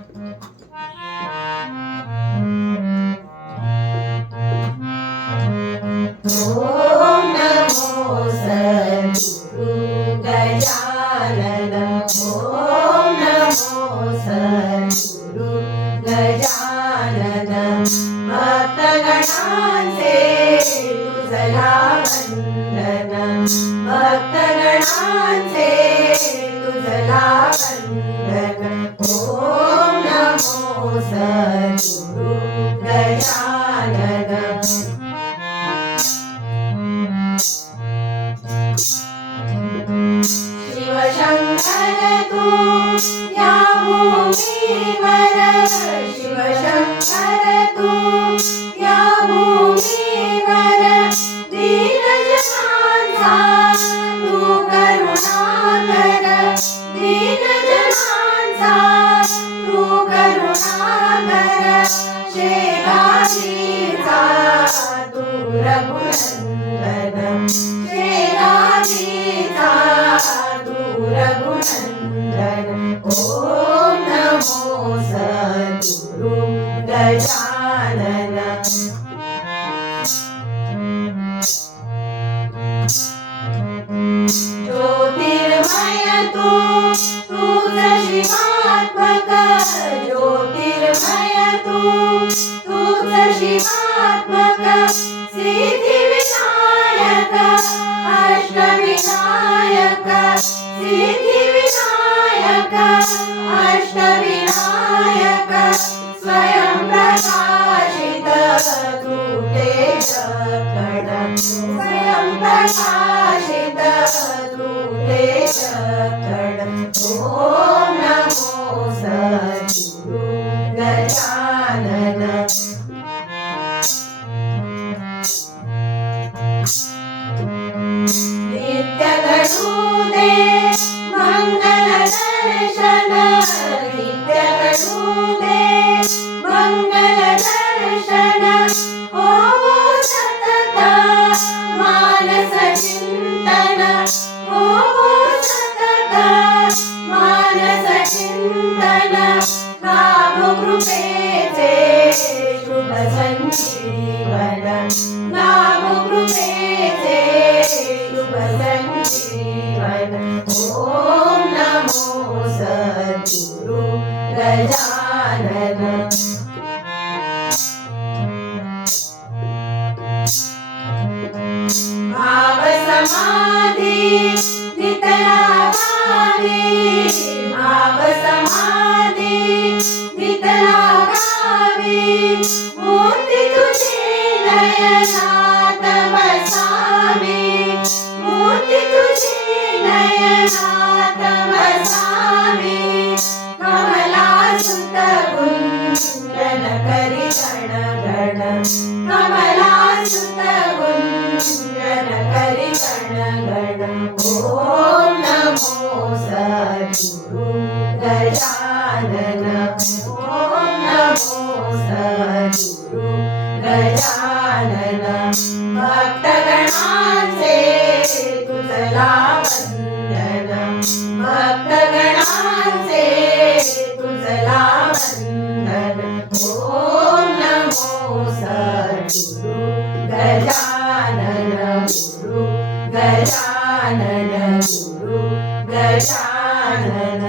ओम नमो सद्गुरु गजानन। ओम नमो सद्गुरु गजानन। भक्तगणांचे तुझला वंदन। भक्तगणांचे तुझला वंदन। ओम नमो सद्गुरु गजानन। शिवशंकर तू या भूमीवर। शिवशंकर तू या भूमीवर। दीनजनांचा तू करुणाकर। दीनजनांचा तू करुणाकर। शेगावीचा तू रघुनंदन। शेगावीचा तू रघुनंदन। ओम नमो सद्गुरु गजानन। ज्योतिर्मय तू तूच शिवात्मक। ज्योतिर्मय तू तूच शिवात्मक। सिद्धिविनायक अष्टविनायक। सिद्धिविनायक अष्टविनायक। स्वयं प्रकाशित तू तेजकण। स्वयं प्रकाशित तू तेजकण। ओम नमो सद्गुरु गजानन। नित्य घडू दे मंगल दर्शन। नित्य घडू दे मंगल दर्शन। होवो सतत मानस चिंतन। होवो सतत मानस चिंतन। नाम कृपेचे शुभ संजीवन। नाम कृपेचे शुभ संजीवन। ओम नमो सद्गुरु गजानन। भाव समाधी नितरागावी। भाव समाधी नितरागावी। मूर्ती तुझी नयनात बसावी। मूर्ती तुझी नयनात बसावी। कमलासुत गुंजन करी गण गण। कमलासुत गुंजन करी गण गण। ओम नमो सद्गुरु गजानन। ओम नमो सद्गुरु गजानन। भक्तगणांचे तुझला वंदन। भक्तगणांचे तुझला वंदन। ओम नमो सद्गुरु गजानन। गुरु गजानन। गुरु गजानन।